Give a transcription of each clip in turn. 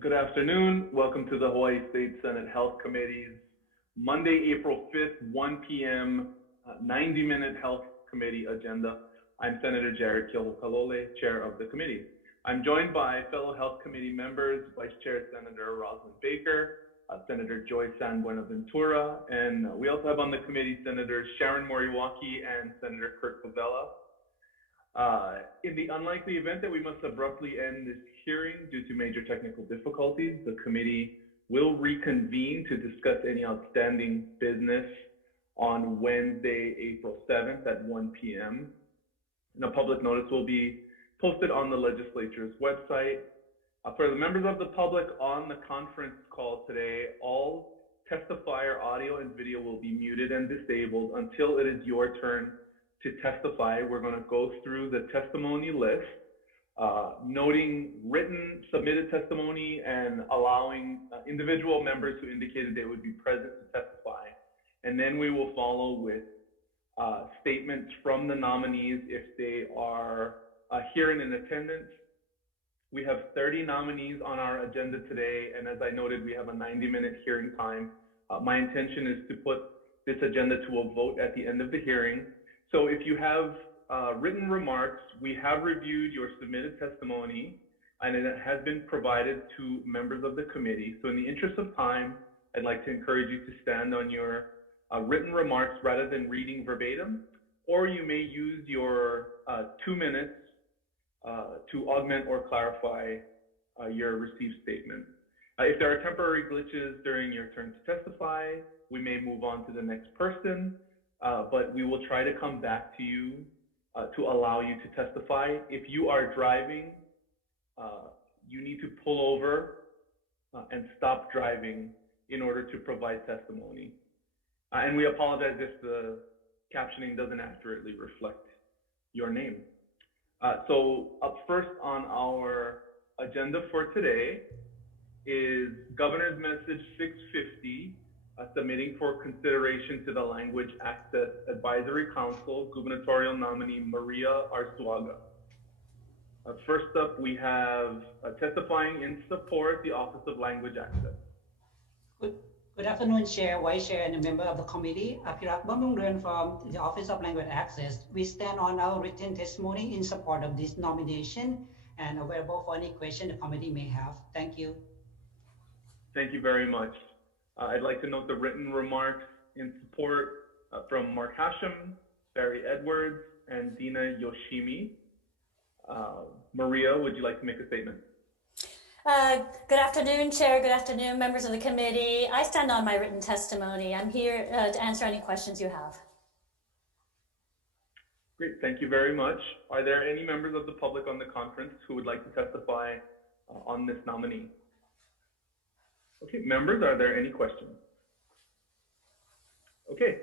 Good afternoon. Welcome to the Hawaii State Senate Health Committee's Monday, April 5th, 1 p.m. 90-minute Health Committee agenda. I'm Senator Jared Kilhokalole, Chair of the committee. I'm joined by fellow Health Committee members, Vice Chair Senator Rosalind Baker, Senator Joy San Buenaventura, and we also have on the committee Senators Sharon Moriwaki and Senator Kurt Pavella. In the unlikely event that we must abruptly end this hearing due to major technical difficulties, the committee will reconvene to discuss any outstanding business on Wednesday, April 7th at 1 p.m. And a public notice will be posted on the legislature's website. For the members of the public on the conference call today, all testifier audio and video will be muted and disabled until it is your turn to testify. We're going to go through the testimony list, noting written submitted testimony and allowing individual members who indicated they would be present to testify. And then we will follow with statements from the nominees if they are here and in attendance. We have 30 nominees on our agenda today, and as I noted, we have a 90-minute hearing time. My intention is to put this agenda to a vote at the end of the hearing. So if you have written remarks, we have reviewed your submitted testimony, and it has been provided to members of the committee. So in the interest of time, I'd like to encourage you to stand on your written remarks rather than reading verbatim, or you may use your 2 minutes to augment or clarify your received statement. If there are temporary glitches during your turn to testify, we may move on to the next person, but we will try to come back to you to allow you to testify. If you are driving, you need to pull over and stop driving in order to provide testimony. And we apologize if the captioning doesn't accurately reflect your name. So up first on our agenda for today is Governor's Message 650, submitting for consideration to the Language Access Advisory Council, gubernatorial nominee Maria Arzuaga. First up, we have testifying in support, the Office of Language Access. Good afternoon, Chair, Vice Chair, and a member of the committee. Apirak Bamungren from the Office of Language Access. We stand on our written testimony in support of this nomination and available for any question the committee may have. Thank you. Thank you very much. I'd like to note the written remarks in support from Mark Hashem, Barry Edwards, and Dina Yoshimi. Maria, would you like to make a statement? Good afternoon, Chair. Good afternoon, members of the committee. I stand on my written testimony. I'm here to answer any questions you have. Great, thank you very much. Are there any members of the public on the conference who would like to testify on this nominee? Okay, members, are there any questions? Okay,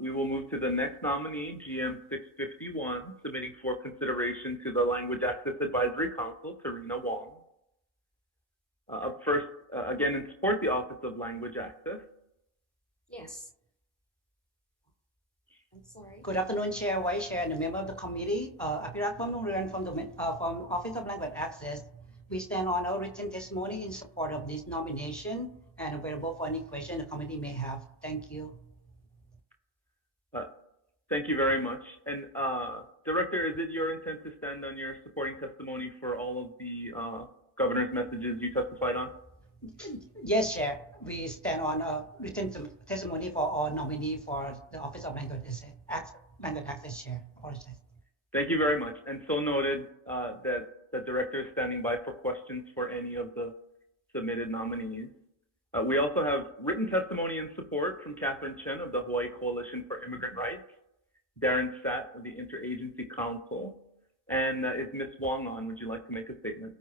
we will move to the next nominee, GM 651, submitting for consideration to the Language Access Advisory Council, Tarina Wong. Up first, again, in support, the Office of Language Access. Yes. I'm sorry. Good afternoon, Chair, Vice Chair, and a member of the committee. Apirak Bamungren from Office of Language Access. We stand on our written testimony in support of this nomination and available for any question the committee may have. Thank you. Thank you very much. And Director, is it your intent to stand on your supporting testimony for all of the governor's messages you testified on? Yes, Chair. We stand on a written testimony for our nominee for the Office of Language Access, Chair. Apologize. Thank you very much. And so noted that the Director is standing by for questions for any of the submitted nominees. We also have written testimony in support from Catherine Chen of the Hawaii Coalition for Immigrant Rights, Darren Satt of the Interagency Council, and is Ms. Wong on? Would you like to make a statement?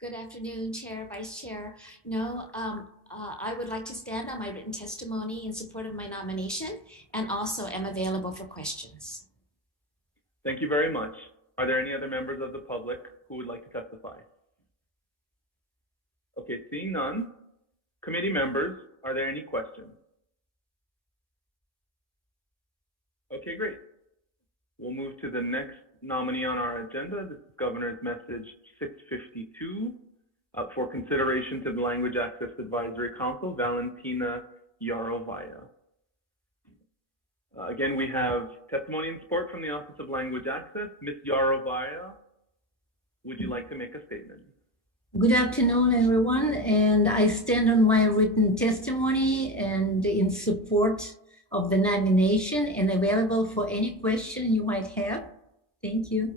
Good afternoon, Chair, Vice Chair. No, I would like to stand on my written testimony in support of my nomination and also am available for questions. Thank you very much. Are there any other members of the public who would like to testify? Okay, seeing none. Committee members, are there any questions? Okay, great. We'll move to the next nominee on our agenda, this is Governor's Message 652 for consideration to the Language Access Advisory Council, Valentina Yarovaya. Again, we have testimony and support from the Office of Language Access. Ms. Yarovaya, would you like to make a statement? Good afternoon, everyone, and I stand on my written testimony and in support of the nomination and available for any question you might have. Thank you.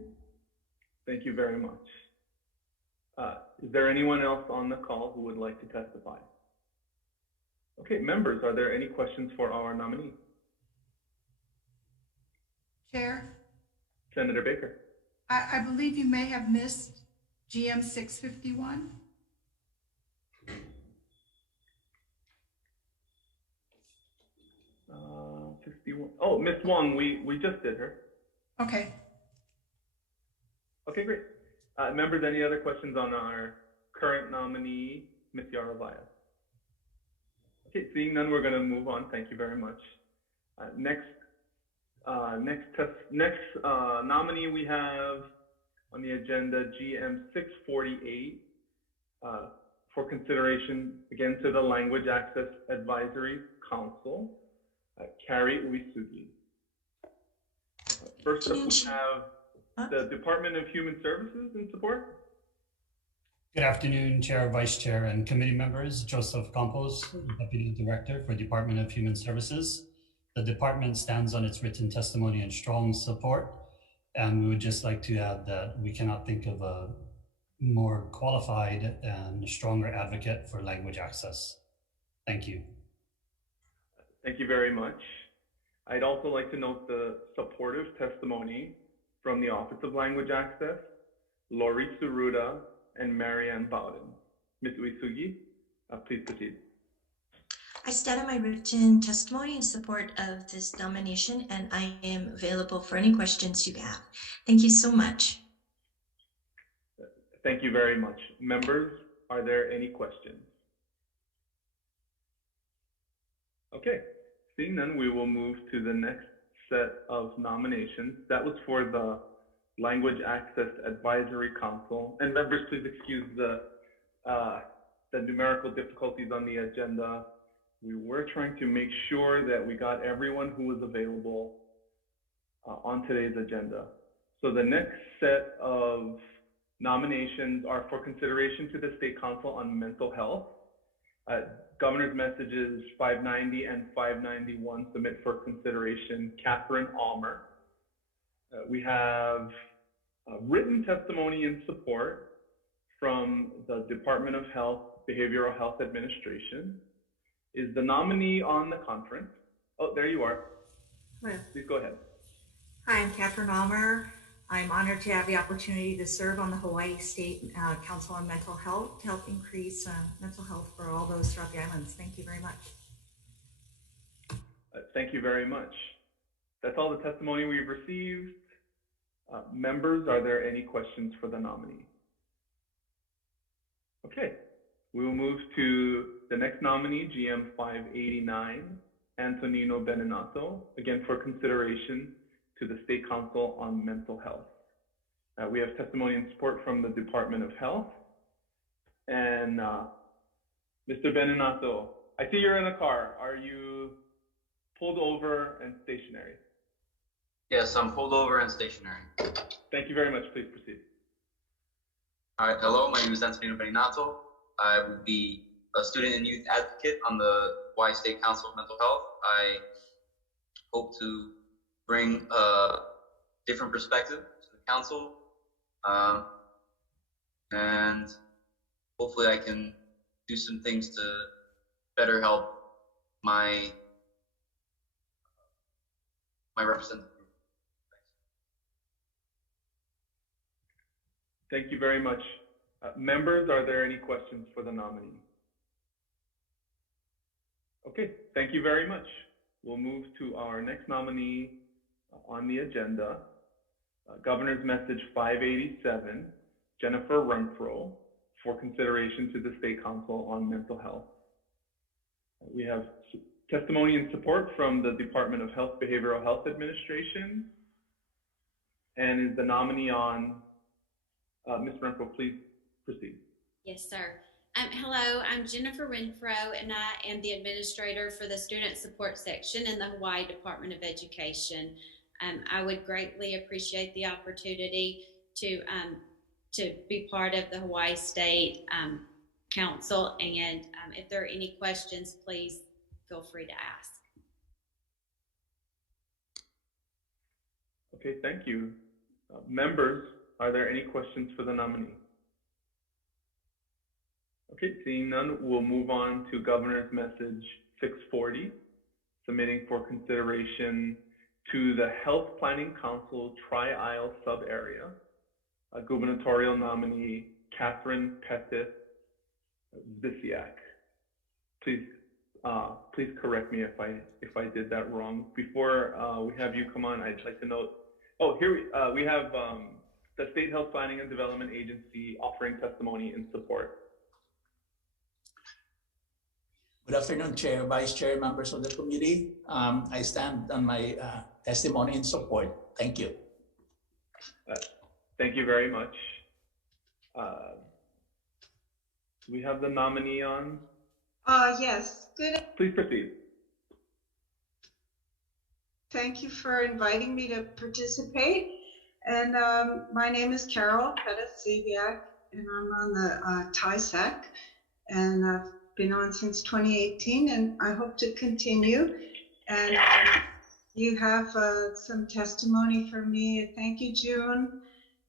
Thank you very much. Is there anyone else on the call who would like to testify? Okay, members, are there any questions for our nominee? Chair, Senator Baker. I believe you may have missed GM 651. Uh, 51. Oh, Ms. Wong, we just did her. Okay. Okay, great. Members, any other questions on our current nominee, Ms. Yarovaya? Okay, seeing none, we're going to move on. Thank you very much. Next nominee we have on the agenda, GM 648, for consideration again to the Language Access Advisory Council, Carrie Uisugi. First up, we have the Department of Human Services in support. Good afternoon, Chair, Vice Chair, and committee members. Joseph Campos, Deputy Director for Department of Human Services. The department stands on its written testimony and strong support, and we would just like to add that we cannot think of a more qualified and stronger advocate for language access. Thank you. Thank you very much. I'd also like to note the supportive testimony from the Office of Language Access, Lori Suruda, and Marianne Bowden. Ms. Uisugi, please proceed. I stand on my written testimony in support of this nomination, and I am available for any questions you have. Thank you so much. Thank you very much. Members, are there any questions? Okay, seeing none, we will move to the next set of nominations. That was for the Language Access Advisory Council. And members, please excuse the numerical difficulties on the agenda. We were trying to make sure that we got everyone who was available on today's agenda. So the next set of nominations are for consideration to the State Council on Mental Health. Governor's Messages 590 and 591 submit for consideration Catherine Almer. We have written testimony in support from the Department of Health, Behavioral Health Administration. Is the nominee on the conference? Oh, there you are. Hello. Please go ahead. Hi, I'm Catherine Almer. I'm honored to have the opportunity to serve on the Hawaii State Council on Mental Health to help increase mental health for all those throughout the islands. Thank you very much. Thank you very much. That's all the testimony we've received. Members, are there any questions for the nominee? Okay, we will move to the next nominee, GM 589, Antonino Beninato, again for consideration to the State Council on Mental Health. We have testimony and support from the Department of Health. And Mr. Beninato, I see you're in a car. Are you pulled over and stationary? Yes, I'm pulled over and stationary. Thank you very much. Please proceed. All right, hello, my name is Antonino Beninato. I would be a student and youth advocate on the Hawaii State Council of Mental Health. I hope to bring a different perspective to the council, and hopefully I can do some things to better help my representative. Thank you very much. Members, are there any questions for the nominee? Okay, thank you very much. We'll move to our next nominee on the agenda, Governor's Message 587, Jennifer Renfro, for consideration to the State Council on Mental Health. We have testimony and support from the Department of Health, Behavioral Health Administration. And is the nominee on? Ms. Renfro, please proceed. Yes, sir. Hello, I'm Jennifer Renfro, and I am the administrator for the Student Support Section in the Hawaii Department of Education. I would greatly appreciate the opportunity to be part of the Hawaii State Council, and if there are any questions, please feel free to ask. Okay, thank you. Members, are there any questions for the nominee? Okay, seeing none, we'll move on to Governor's Message 640, submitting for consideration to the Health Planning Council Tri-Isle Sub-Area, gubernatorial nominee Catherine Pettis Zisiak. Please correct me if I did that wrong. Before we have you come on, I'd like to note. Oh, here we have the State Health Planning and Development Agency offering testimony in support. Good afternoon, Chair, Vice Chair, members of the committee. I stand on my testimony in support. Thank you. Thank you very much. Do we have the nominee on? Yes. Good. Please proceed. Thank you for inviting me to participate. And my name is Carol Pettis-Ziviak, and I'm on the TISAC, and I've been on since 2018, and I hope to continue. And you have some testimony for me. Thank you, June.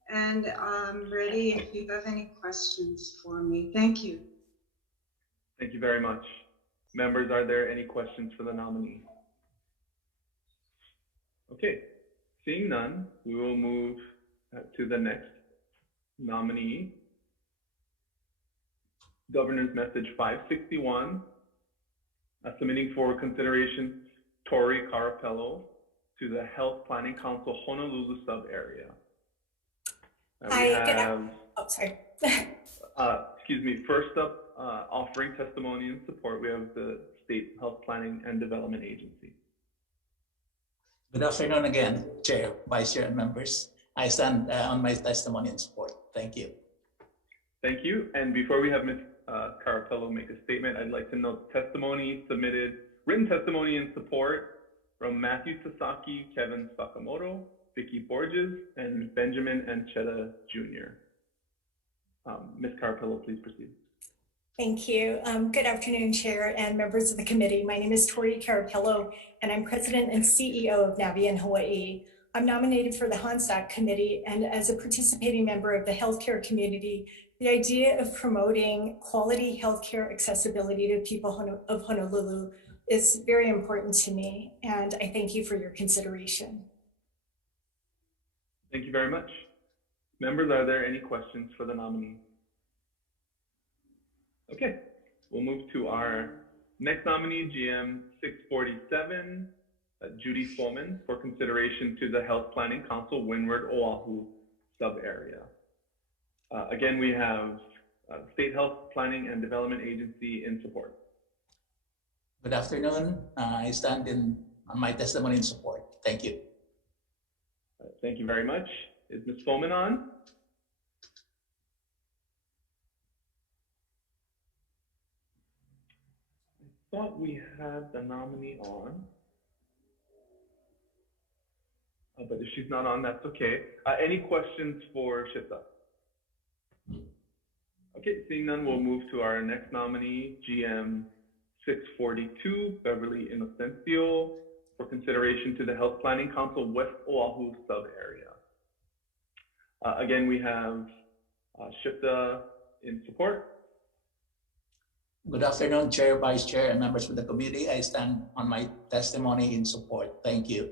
And I'm ready if you have any questions for me. Thank you. Thank you very much. Members, are there any questions for the nominee? Okay, seeing none, we will move to the next nominee. Governor's Message 561, submitting for consideration Tori Carapello to the Health Planning Council Honolulu sub-area. Sorry. Excuse me, first up, offering testimony in support, we have the State Health Planning and Development Agency. Good afternoon again, Chair, Vice Chair, and members. I stand on my testimony in support. Thank you. Thank you. And before we have Ms. Carapello make a statement, I'd like to note testimony submitted, written testimony in support from Matthew Sasaki, Kevin Sakamoto, Vicky Borges, and Benjamin Anchetta Jr. Ms. Carapello, please proceed. Thank you. Good afternoon, Chair and members of the committee. My name is Tori Carapello, and I'm President and CEO of Navian Hawai'i. I'm nominated for the HANSAC committee, and as a participating member of the healthcare community, the idea of promoting quality healthcare accessibility to people of Honolulu is very important to me, and I thank you for your consideration. Thank you very much. Members, are there any questions for the nominee? Okay, we'll move to our next nominee, GM 647, Judy Foreman, for consideration to the Health Planning Council Windward Oahu sub-area. Again, we have State Health Planning and Development Agency in support. Good afternoon. I stand on my testimony in support. Thank you. Thank you very much. Is Ms. Foreman on? I thought we had the nominee on. But if she's not on, that's okay. Any questions for Shita? Okay, seeing none, we'll move to our next nominee, GM 642, Beverly Inocencio, for consideration to the Health Planning Council West Oahu sub-area. Again, we have Shita in support. Good afternoon, Chair, Vice Chair, and members of the committee. I stand on my testimony in support. Thank you.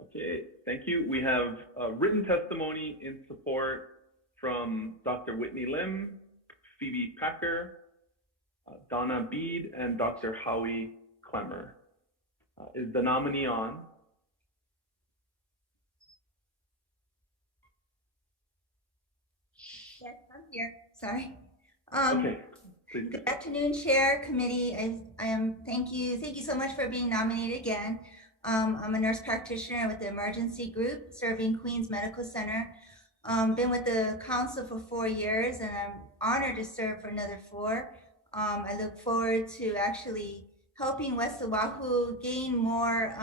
Okay, thank you. We have written testimony in support from Dr. Whitney Lim, Phoebe Packer, Donna Bede, and Dr. Hawai'i Clemmer. Is the nominee on? Yes, I'm here. Sorry. Okay. Please. Good afternoon, Chair, Committee. Thank you so much for being nominated again. I'm a nurse practitioner with the emergency group serving Queens Medical Center. Been with the council for 4 years, and I'm honored to serve for another 4. I look forward to actually helping West Oahu gain more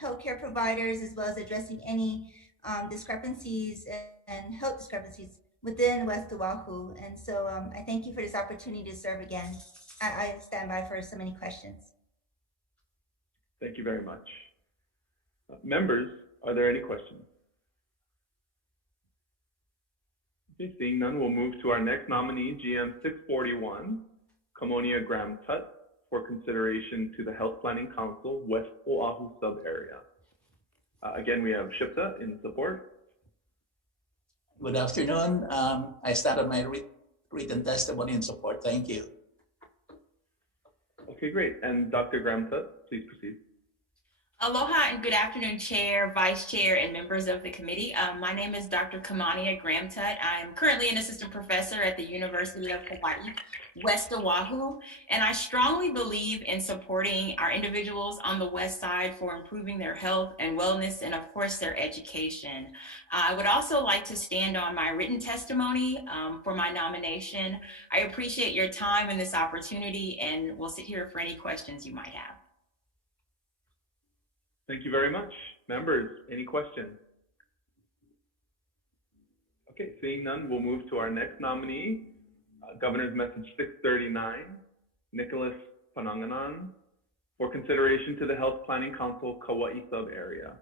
healthcare providers, as well as addressing any discrepancies and health discrepancies within West Oahu. And so I thank you for this opportunity to serve again. I stand by for so many questions. Thank you very much. Members, are there any questions? Okay, seeing none, we'll move to our next nominee, GM 641, Kamonia Graham Tut, for consideration to the Health Planning Council, West Oahu sub-area. Again, we have Shipta in support. Good afternoon. I stand on my written testimony in support. Thank you. Okay, great. And Dr. Graham Tut, please proceed. Aloha and good afternoon, Chair, Vice Chair, and members of the committee. My name is Dr. Kamania Graham Tut. I'm currently an assistant professor at the University of Hawaii, West Oahu, and I strongly believe in supporting our individuals on the West Side for improving their health and wellness and, of course, their education. I would also like to stand on my written testimony for my nomination. I appreciate your time and this opportunity, and we'll sit here for any questions you might have. Thank you very much. Members, any questions? Okay, seeing none, we'll move to our next nominee, Governor's Message 639, Nicholas Pananganan, for consideration to the Health Planning Council, Kauai sub-area.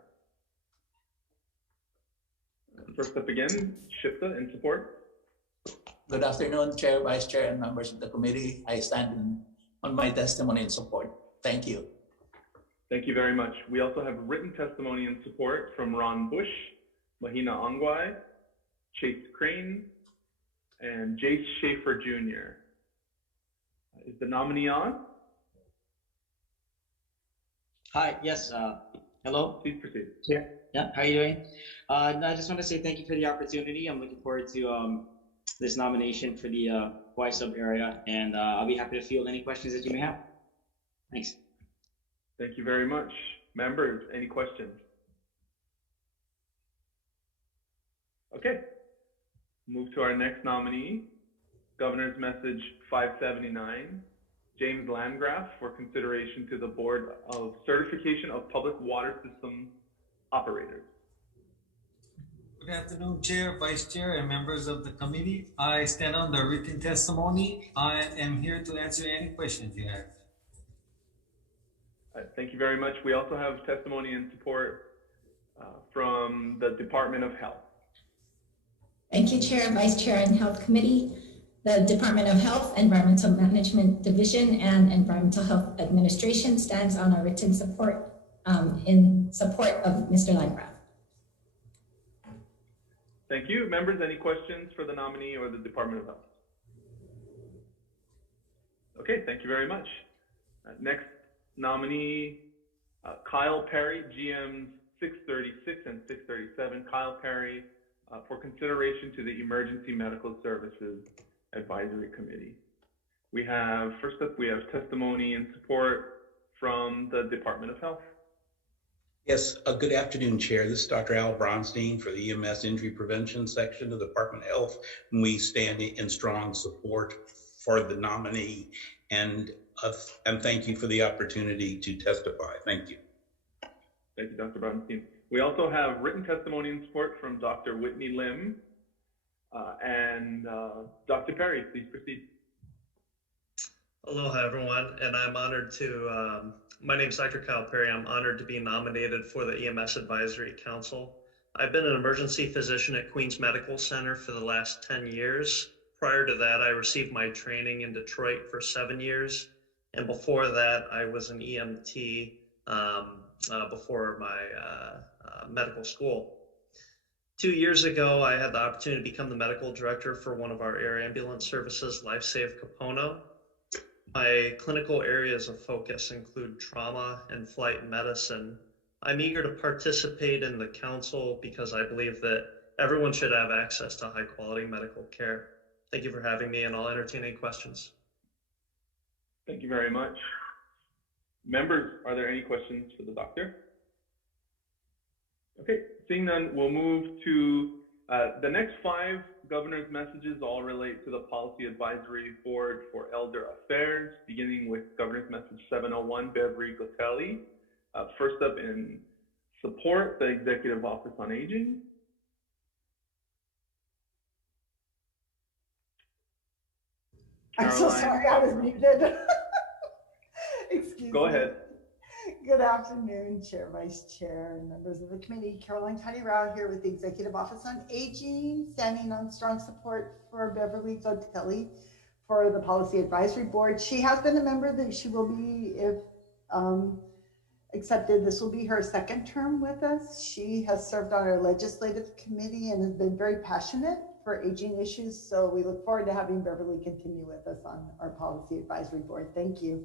First up again, Shipta in support. Good afternoon, Chair, Vice Chair, and members of the committee. I stand on my testimony in support. Thank you. Thank you very much. We also have written testimony in support from Ron Bush, Mahina Ongwai, Chase Crane, and Jace Schaefer Jr. Is the nominee on? Hi, yes, hello. Please proceed. Yeah, how are you doing? I just want to say thank you for the opportunity. I'm looking forward to this nomination for the Hawaii sub area, and I'll be happy to field any questions that you may have. Thanks. Thank you very much. Members, any questions? Okay, move to our next nominee, Governor's Message 579, James Landgraf, for consideration to the Board of Certification of Public Water System Operators. Good afternoon, Chair, Vice Chair, and members of the committee. I stand on the written testimony. I am here to answer any questions you have. Thank you very much. We also have testimony and support from the Department of Health. Thank you, Chair, Vice Chair, and Health Committee. The Department of Health, Environmental Management Division, and Environmental Health Administration stands on our written support in support of Mr. Landgraf. Thank you. Members, any questions for the nominee or the Department of Health? Okay, thank you very much. Next nominee, Kyle Perry, GM 636 and 637. Kyle Perry, for consideration to the Emergency Medical Services Advisory Committee. We have, first up, we have testimony and support from the Department of Health. Yes, good afternoon, Chair. This is Dr. Al Bronstein for the EMS Injury Prevention Section of the Department of Health. And we stand in strong support for the nominee, and thank you for the opportunity to testify. Thank you. Thank you, Dr. Bronstein. We also have written testimony and support from Dr. Whitney Lim and Dr. Perry. Please proceed. Aloha, everyone, and I'm honored to, my name is Dr. Kyle Perry. I'm honored to be nominated for the EMS Advisory Council. I've been an emergency physician at Queens Medical Center for the last 10 years. Prior to that, I received my training in Detroit for 7 years. And before that, I was an EMT before my medical school. 2 years ago, I had the opportunity to become the medical director for one of our air ambulance services, LifeSave Kapono. My clinical areas of focus include trauma and flight medicine. I'm eager to participate in the council because I believe that everyone should have access to high quality medical care. Thank you for having me, and I'll entertain any questions. Thank you very much. Members, are there any questions for the doctor? Okay, seeing none, we'll move to the next 5 governor's messages. All relate to the Policy Advisory Board for Elder Affairs, beginning with Governor's Message 701, Beverly Gotelli. First up in support, the Executive Office on Aging. I'm so sorry, I was muted. Excuse me. Go ahead. Good afternoon, Chair, Vice Chair, and members of the committee. Caroline Rao here with the Executive Office on Aging, standing on strong support for Beverly Gotelli for the Policy Advisory Board. She has been a member, that she will be, if accepted, this will be her 2nd term with us. She has served on our legislative committee and has been very passionate for aging issues. So we look forward to having Beverly continue with us on our Policy Advisory Board. Thank you.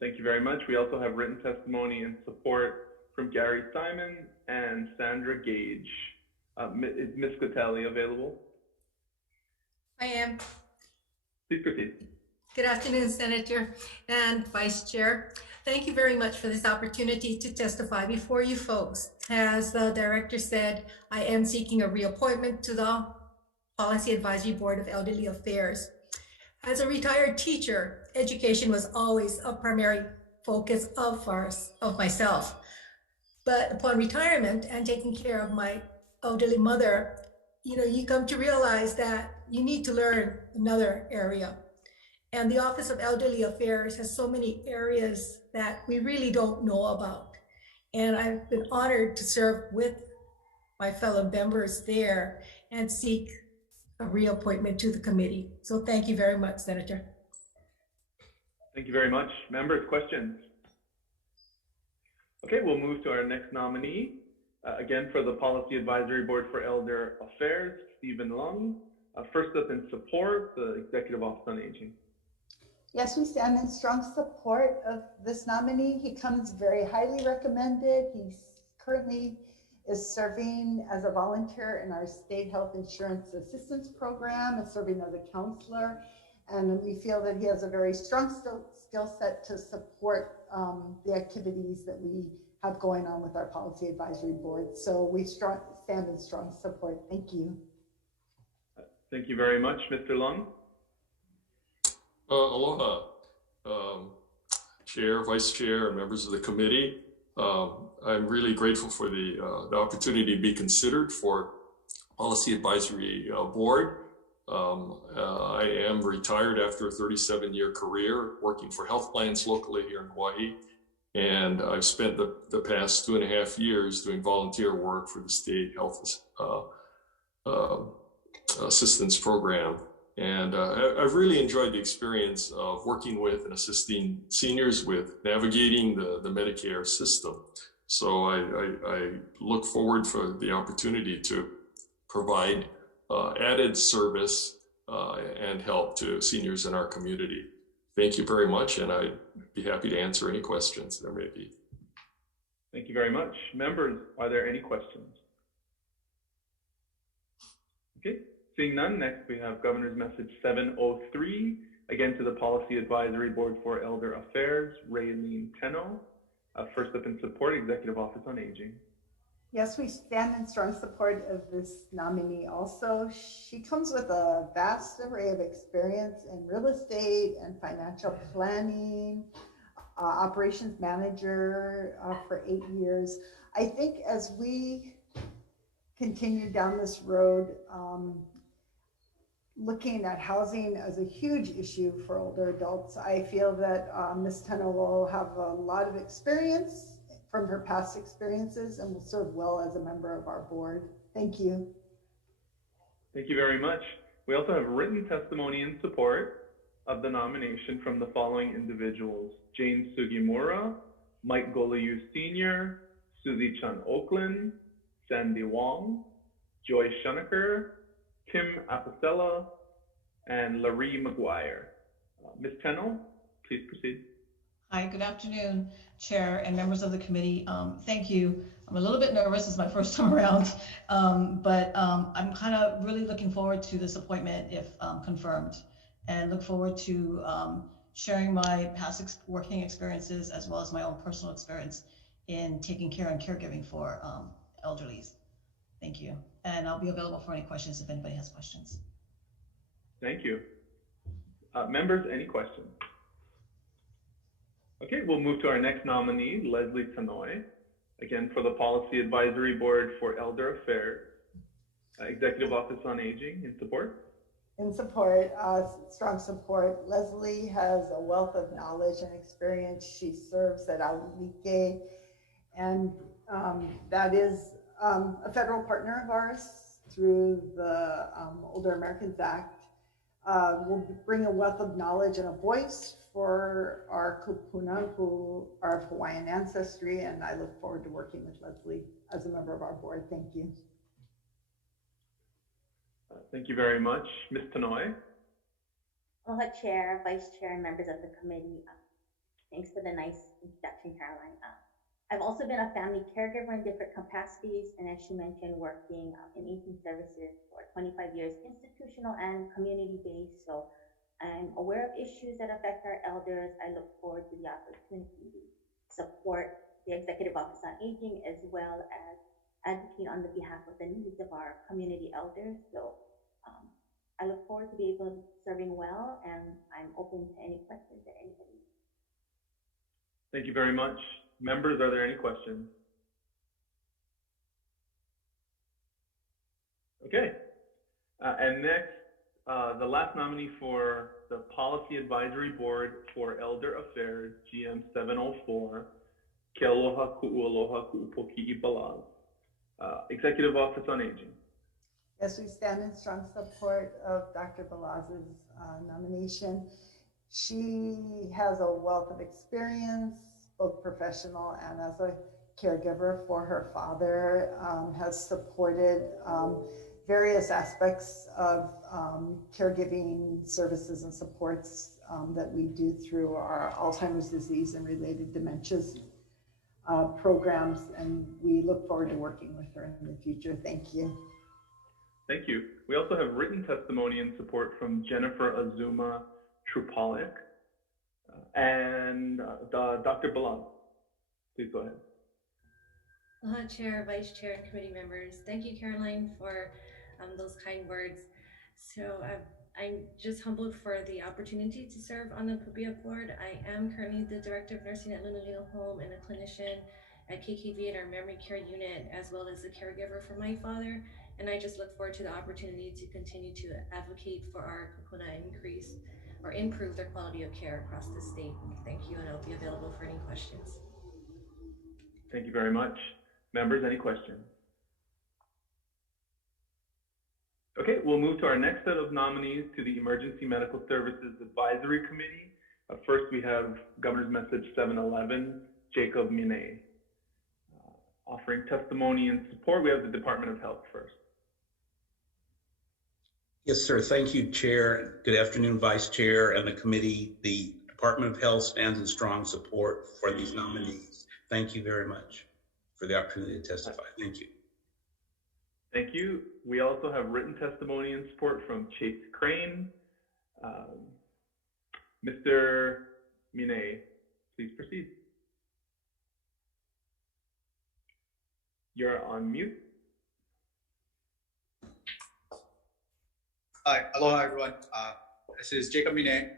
Thank you very much. We also have written testimony and support from Gary Simon and Sandra Gage. Is Ms. Gotelli available? I am. Please proceed. Good afternoon, Senator and Vice Chair. Thank you very much for this opportunity to testify before you folks. As the director said, I am seeking a reappointment to the Policy Advisory Board of Elderly Affairs. As a retired teacher, education was always a primary focus of myself. But upon retirement and taking care of my elderly mother, you come to realize that you need to learn another area. And the Office of Elderly Affairs has so many areas that we really don't know about. And I've been honored to serve with my fellow members there and seek a reappointment to the committee. So thank you very much, Senator. Thank you very much. Members, questions? Okay, we'll move to our next nominee. Again, for the Policy Advisory Board for Elder Affairs, Stephen Lung. First up in support, the Executive Office on Aging. Yes, we stand in strong support of this nominee. He comes very highly recommended. He currently is serving as a volunteer in our state health insurance assistance program and serving as a counselor. And we feel that he has a very strong skill set to support the activities that we have going on with our Policy Advisory Board. So we stand in strong support. Thank you. Thank you very much, Mr. Lung. Aloha, Chair, Vice Chair, and members of the committee. I'm really grateful for the opportunity to be considered for Policy Advisory Board. I am retired after a 37-year career working for health plans locally here in Hawaii. And I've spent the past 2.5 years doing volunteer work for the state health assistance program. And I've really enjoyed the experience of working with and assisting seniors with navigating the Medicare system. So I look forward for the opportunity to provide added service and help to seniors in our community. Thank you very much, and I'd be happy to answer any questions there may be. Thank you very much. Members, are there any questions? Okay, seeing none, next we have Governor's Message 703, again to the Policy Advisory Board for Elder Affairs, Raylene Tenno. First up in support, Executive Office on Aging. Yes, we stand in strong support of this nominee also. She comes with a vast array of experience in real estate and financial planning, operations manager for 8 years. I think as we continue down this road, looking at housing as a huge issue for older adults, I feel that Ms. Tenno will have a lot of experience from her past experiences and will serve well as a member of our board. Thank you. Thank you very much. We also have written testimony in support of the nomination from the following individuals: Jane Sugimura, Mike Goliu Sr., Susie Chun Oakland, Sandy Wong, Joy Shunaker, Kim Apicella, and Larry McGuire. Ms. Tenno, please proceed. Hi, good afternoon, Chair and members of the committee. Thank you. I'm a little bit nervous. It's my first time around, but I'm kind of really looking forward to this appointment if confirmed, and look forward to sharing my past working experiences as well as my own personal experience in taking care and caregiving for elderlies. Thank you. And I'll be available for any questions if anybody has questions. Thank you. Members, any questions? Okay, we'll move to our next nominee, Leslie Tanoy, again for the Policy Advisory Board for Elder Affairs, Executive Office on Aging, in support. In support, strong support. Leslie has a wealth of knowledge and experience. She serves at Aulike, and that is a federal partner of ours through the Older Americans Act. Will bring a wealth of knowledge and a voice for our kupuna who are of Hawaiian ancestry, and I look forward to working with Leslie as a member of our board. Thank you. Thank you very much. Ms. Tanoy. Aloha, Chair, Vice Chair, and members of the committee. Thanks for the nice introduction, Caroline. I've also been a family caregiver in different capacities, and as she mentioned, working in aging services for 25 years, institutional and community-based. So I'm aware of issues that affect our elders. I look forward to the opportunity to support the Executive Office on Aging, as well as advocate on the behalf of the needs of our community elders. So I look forward to be able to serving well, and I'm open to any questions that anybody. Thank you very much. Members, are there any questions? Okay, and next, the last nominee for the Policy Advisory Board for Elder Affairs, GM 704, Ke Aloha Ku'ualoha Ku'upoki'i Balaz, Executive Office on Aging. Yes, we stand in strong support of Dr. Balaz's nomination. She has a wealth of experience, both professional and as a caregiver for her father, has supported various aspects of caregiving services and supports that we do through our Alzheimer's disease and related dementias programs, and we look forward to working with her in the future. Thank you. Thank you. We also have written testimony and support from Jennifer Azuma Trupalik and Dr. Balaz. Please go ahead. Aloha, Chair, Vice Chair, and committee members. Thank you, Caroline, for those kind words. So I'm just humbled for the opportunity to serve on the PUBIA board. I am currently the Director of Nursing at Lunalilo Home and a clinician at KKV at our memory care unit, as well as a caregiver for my father. And I just look forward to the opportunity to continue to advocate for our kupuna increase or improve their quality of care across the state. Thank you, and I'll be available for any questions. Thank you very much. Members, any questions? Okay, we'll move to our next set of nominees to the Emergency Medical Services Advisory Committee. First, we have Governor's Message 711, Jacob Mine. Offering testimony and support, we have the Department of Health first. Yes, sir. Thank you, Chair. Good afternoon, Vice Chair and the committee. The Department of Health stands in strong support for these nominees. Thank you very much for the opportunity to testify. Thank you. Thank you. We also have written testimony and support from Chase Crane. Mr. Mine, please proceed. You're on mute. Hi, aloha everyone. This is Jacob Mine.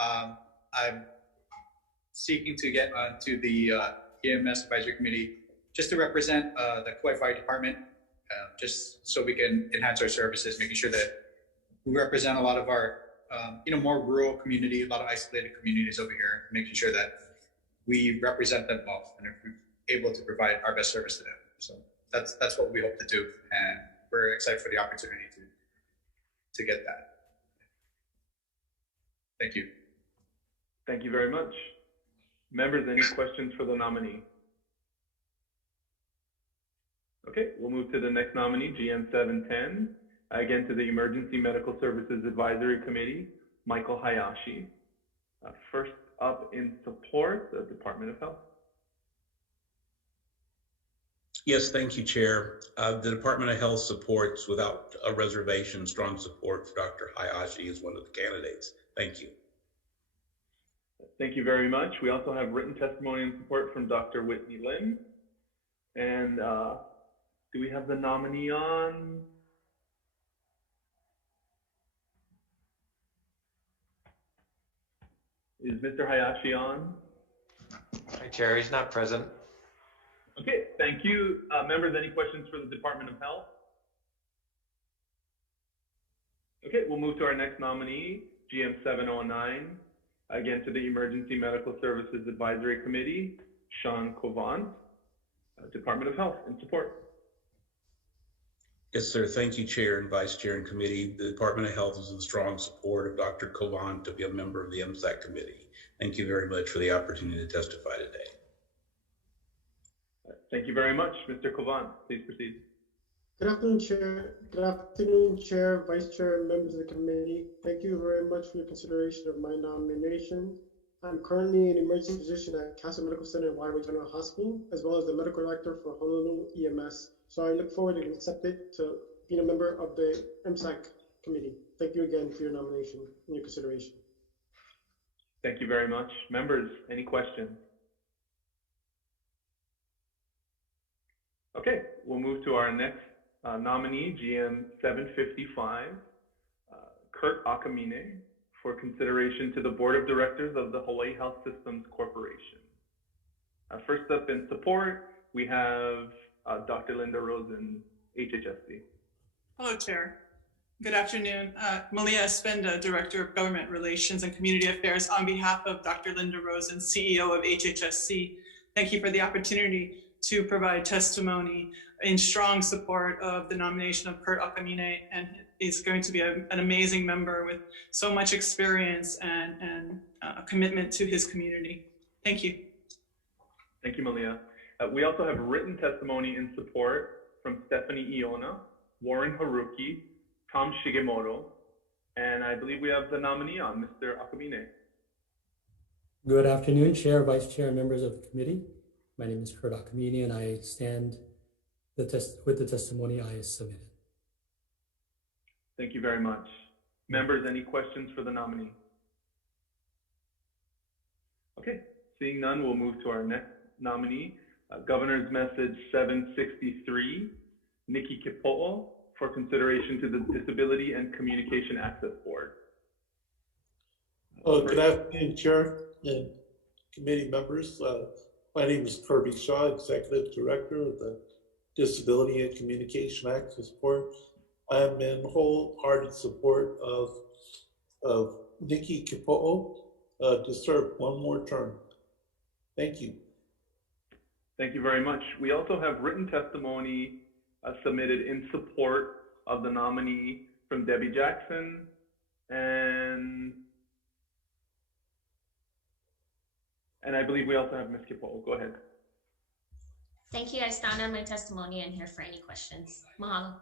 I'm seeking to get onto the EMS Advisory Committee just to represent the Kauai Fire Department, just so we can enhance our services, making sure that we represent a lot of our, more rural community, a lot of isolated communities over here, making sure that we represent them well and we're able to provide our best service to them. So that's what we hope to do, and we're excited for the opportunity to get that. Thank you. Thank you very much. Members, any questions for the nominee? Okay, we'll move to the next nominee, GM 710, again to the Emergency Medical Services Advisory Committee, Michael Hayashi. First up in support, the Department of Health. Yes, thank you, Chair. The Department of Health supports without a reservation strong support for Dr. Hayashi as one of the candidates. Thank you. Thank you very much. We also have written testimony and support from Dr. Whitney Lim. And do we have the nominee on? Is Mr. Hayashi on? Hi, Chair. He's not present. Okay, thank you. Members, any questions for the Department of Health? Okay, we'll move to our next nominee, GM 709, again to the Emergency Medical Services Advisory Committee, Sean Kovan, Department of Health, in support. Yes, sir. Thank you, Chair and Vice Chair and Committee. The Department of Health is in strong support of Dr. Kovan to be a member of the MSAC Committee. Thank you very much for the opportunity to testify today. Thank you very much, Mr. Kovan. Please proceed. Good afternoon, Chair. Good afternoon, Chair, Vice Chair, and members of the committee. Thank you very much for your consideration of my nomination. I'm currently an emergency physician at Castle Medical Center in Hawai'i General Hospital, as well as the medical director for Honolulu EMS. So I look forward to accepting to being a member of the MSAC committee. Thank you again for your nomination and your consideration. Thank you very much. Members, any questions? Okay, we'll move to our next nominee, GM 755, Kurt Akamine, for consideration to the Board of Directors of the Hawaii Health Systems Corporation. First up in support, we have Dr. Linda Rosen, HHSC. Hello, Chair. Good afternoon. Malia Espenda, Director of Government Relations and Community Affairs, on behalf of Dr. Linda Rosen, CEO of HHSC. Thank you for the opportunity to provide testimony in strong support of the nomination of Kurt Akamine, and is going to be an amazing member with so much experience and a commitment to his community. Thank you. Thank you, Malia. We also have written testimony in support from Stephanie Iona, Warren Haruki, Tom Shigemoto, and I believe we have the nominee on, Mr. Akamine. Good afternoon, Chair, Vice Chair, and members of the committee. My name is Kurt Akamine, and I stand with the testimony I submitted. Thank you very much. Members, any questions for the nominee? Okay, seeing none, we'll move to our next nominee, Governor's Message 763, Nikki Kipo'o, for consideration to the Disability and Communication Access Board. Good afternoon, Chair and committee members. My name is Kirby Shaw, Executive Director of the Disability and Communication Access Board. I am in wholehearted support of Nikki Kipo'o to serve one more term. Thank you. Thank you very much. We also have written testimony submitted in support of the nominee from Debbie Jackson, and I believe we also have Ms. Kipo'o. Go ahead. Thank you. I stand on my testimony and here for any questions. Mahalo.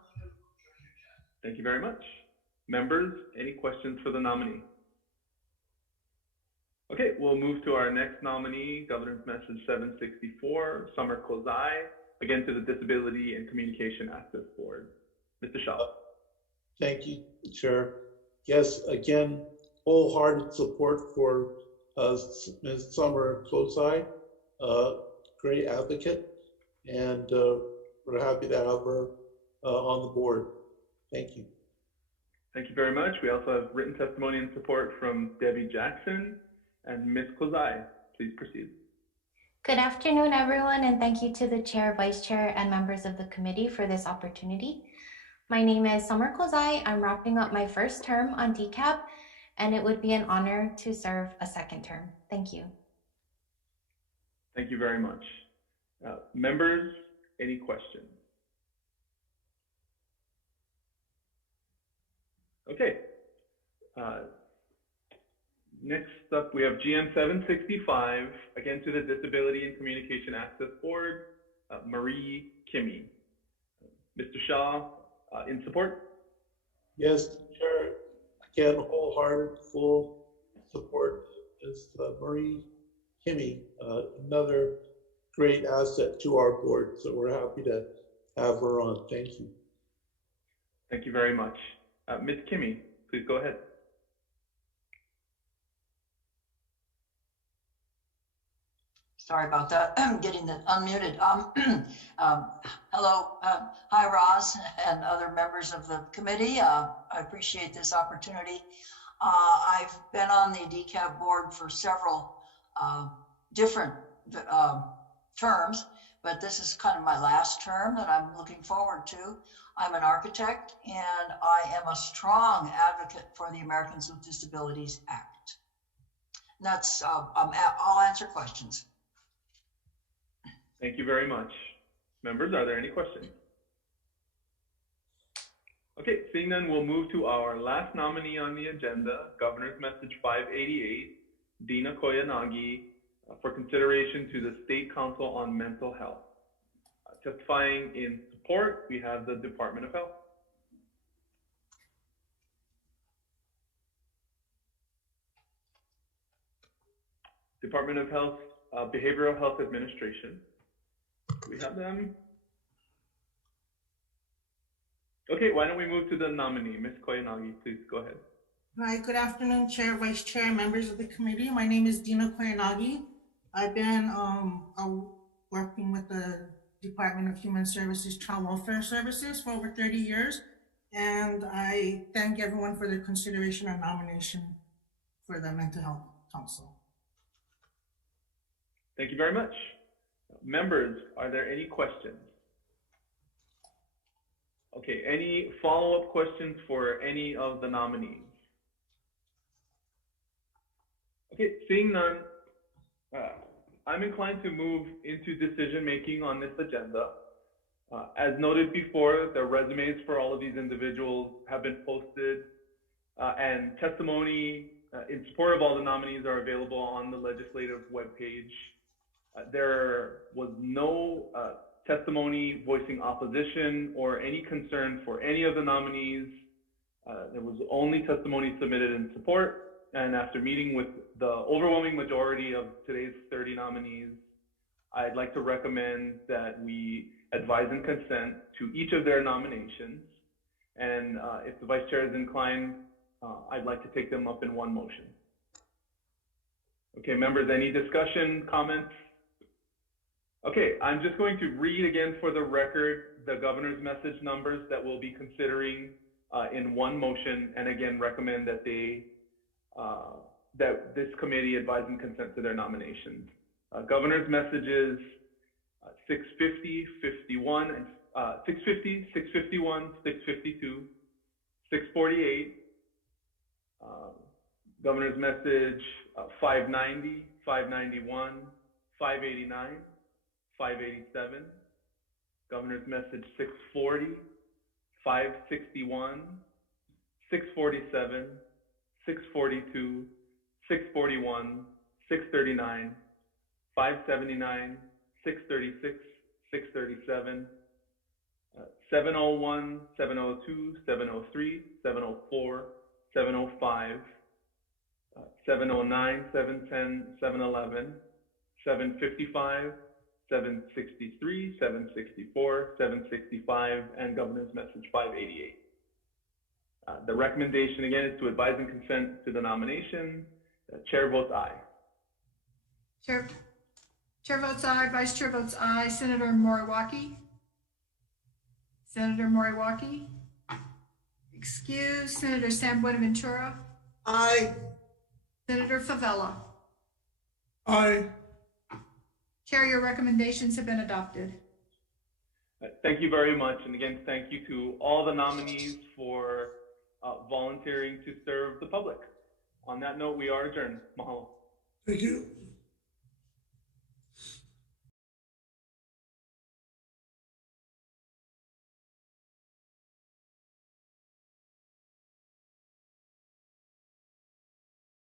Thank you very much. Members, any questions for the nominee? Okay, we'll move to our next nominee, Governor's Message 764, Summer Kozai, again to the Disability and Communication Access Board. Mr. Shaw. Thank you, Chair. Yes, again, wholehearted support for Ms. Summer Kozai, great advocate, and we're happy to have her on the board. Thank you. Thank you very much. We also have written testimony and support from Debbie Jackson and Ms. Kozai. Please proceed. Good afternoon, everyone, and thank you to the Chair, Vice Chair, and members of the committee for this opportunity. My name is Summer Kozai. I'm wrapping up my first term on DCAP, and it would be an honor to serve a second term. Thank you. Thank you very much. Members, any questions? Okay. Next up, we have GM 765, again to the Disability and Communication Access Board, Marie Kimmy. Mr. Shaw, in support? Yes, Chair. Again, wholehearted, full support is Marie Kimmy, another great asset to our board. So we're happy to have her on. Thank you. Thank you very much. Ms. Kimmy, please go ahead. Sorry about that. Getting that unmuted. Hello. Hi, Roz and other members of the committee. I appreciate this opportunity. I've been on the DCAB board for several different terms, but this is kind of my last term that I'm looking forward to. I'm an architect and I am a strong advocate for the Americans with Disabilities Act. And that's, I'll answer questions. Thank you very much. Members, are there any questions? Okay, seeing none, we'll move to our last nominee on the agenda, Governor's Message 588, Dina Koyanagi, for consideration to the State Council on Mental Health. Testifying in support, we have the Department of Health. Department of Health, Behavioral Health Administration. We have them. Okay, why don't we move to the nominee, Ms. Koyanagi, please go ahead. Hi, good afternoon, Chair, Vice Chair, and members of the committee. My name is Dina Koyanagi. I've been working with the Department of Human Services, Child Welfare Services for over 30 years, and I thank everyone for their consideration and nomination for the Mental Health Council. Thank you very much. Members, are there any questions? Okay, any follow-up questions for any of the nominees? Okay, seeing none, I'm inclined to move into decision-making on this agenda. As noted before, the resumes for all of these individuals have been posted, and testimony in support of all the nominees are available on the legislative webpage. There was no testimony voicing opposition or any concern for any of the nominees. There was only testimony submitted in support. And after meeting with the overwhelming majority of today's 30 nominees, I'd like to recommend that we advise and consent to each of their nominations. And if the Vice Chair is inclined, I'd like to take them up in one motion. Okay, members, any discussion, comments? Okay, I'm just going to read again for the record the governor's message numbers that we'll be considering in one motion, and again recommend that that this committee advise and consent to their nominations. Governor's messages 650, 51, 650, 651, 652, 648. Governor's message 590, 591, 589. 587, Governor's Message 640, 561, 647, 642, 641, 639, 579, 636, 637, 701, 702, 703, 704, 705, 709, 710, 711, 755, 763, 764, 765, and Governor's Message 588. The recommendation again is to advise and consent to the nomination. Chair votes aye. Chair votes aye, Vice Chair votes aye. Senator Moriwaki. Senator Moriwaki. Excuse. Senator San Buenaventura. Aye. Senator Favela. Aye. Chair, your recommendations have been adopted. Thank you very much. And again, thank you to all the nominees for volunteering to serve the public. On that note, we are adjourned. Mahalo. Thank you.